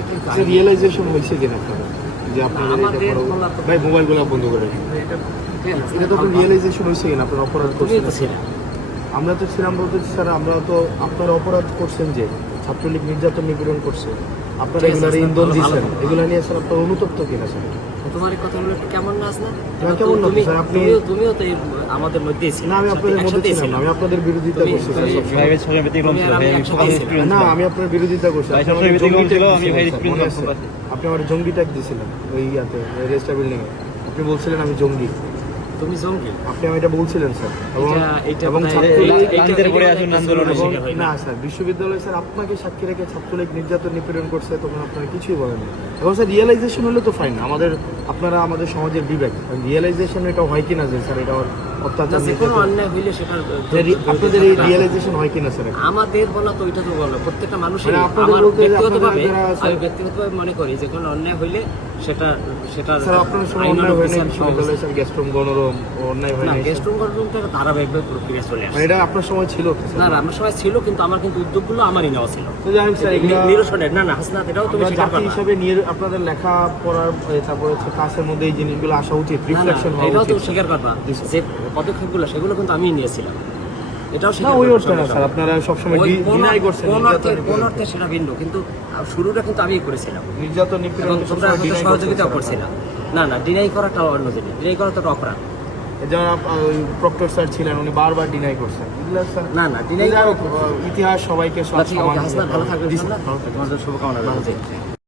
এটা কিন্তু রিয়েলাইজেশন হয়েছে কিনা আপনারা যে আপনাদের ভাই মোবাইলগুলো বন্ধ করে রাখেন। এটা তো আপনার রিয়েলাইজেশন হয়েছে কিনা আপনার অপরাধ করছেন? আমরা তো ছিলাম বলতে স্যার, আমরা তো আপনারা অপরাধ করছেন যে ছাত্রলীগ নির্যাতন নিপীড়ন করছে, আপনারা এগুলার ইন্ধন দিচ্ছেন, এগুলা নিয়ে স্যার আপনার অনুতপ্ত কিনা স্যার? তোমার এই কথাগুলো একটু কেমন নাচ না? কেমন না স্যার, তুমিও তো আমাদের মধ্যে ছিলে। না, আমি আপনাদের মধ্যে ছিলাম না, আমি আপনাদের বিরোধিতা করছি স্যার। না, আমি আপনার বিরোধিতা করছি। আপনি আমার জঙ্গি ট্যাগ দিয়েছিলেন ওই ইয়াতে রেজিস্টার বিল্ডিং এ, আপনি বলছিলেন আমি জঙ্গি। তুমি জঙ্গি? আপনি আমি এটা বলছিলেন স্যার। এবং না স্যার, বিশ্ববিদ্যালয় স্যার আপনাকে সাক্ষী রেখে ছাত্রলীগ নির্যাতন নিপীড়ন করছে, তখন আপনারা কিছুই বলেন না। এবং স্যার রিয়েলাইজেশন হলে তো ফাইন, আপনারা আমাদের সমাজের বিবেক, রিয়েলাইজেশন এটা হয় কিনা যে স্যার এটা অত্যাচার, কোনো অন্যায় হইলে সেটা আপনাদের এই রিয়েলাইজেশন হয় কিনা স্যার? আমাদের বলা তো ওইটা তো বলো, প্রত্যেকটা মানুষের ব্যক্তিগতভাবে মনে করি যে কোনো অন্যায় হইলে সেটা স্যার আপনার সময় অন্যায় হয় না বিশ্ববিদ্যালয় স্যার, গেস্টরুম গণরুম অন্যায় হয় না? গেস্টরুম গণরুমটা ধারাবাহিকভাবে প্রক্রিয়া চলে আসে। এটা আপনার সময় ছিল? না, আমার সময় ছিল, কিন্তু আমার কিন্তু উদ্যোগগুলো আমারই নেওয়া ছিল। তো জানেন স্যার নিরসনের না হাসনাত, এটাও তুমি স্বীকার করবে হিসাবে আপনাদের লেখা পড়ার তারপরে হচ্ছে ক্লাসের মধ্যে এই জিনিসগুলো আসা উচিত, রিফ্লেকশন হওয়া উচিত। এটাও তুমি স্বীকার করবা যে পদক্ষেপগুলো সেগুলো কিন্তু আমি নিয়েছিলাম, এটাও না ওই অর্থে না স্যার, আপনারা সবসময় ডিনাই করছেন। কোন অর্থে সেটা ভিন্ন, কিন্তু শুরুটা কিন্তু আমিই করেছিলাম। নির্যাতন নিপীড়ন তোমরা সহযোগিতা করছিলাম। না, ডিনাই করাটা অন্য জিনিস, ডিনাই করা তো অপরাধ। যারা প্রক্টর স্যার ছিলেন উনি বারবার ডিনাই করছেন। না, ডিনাই ইতিহাস সবাইকে ভালো থাকবে, তোমাদের শুভকামনা।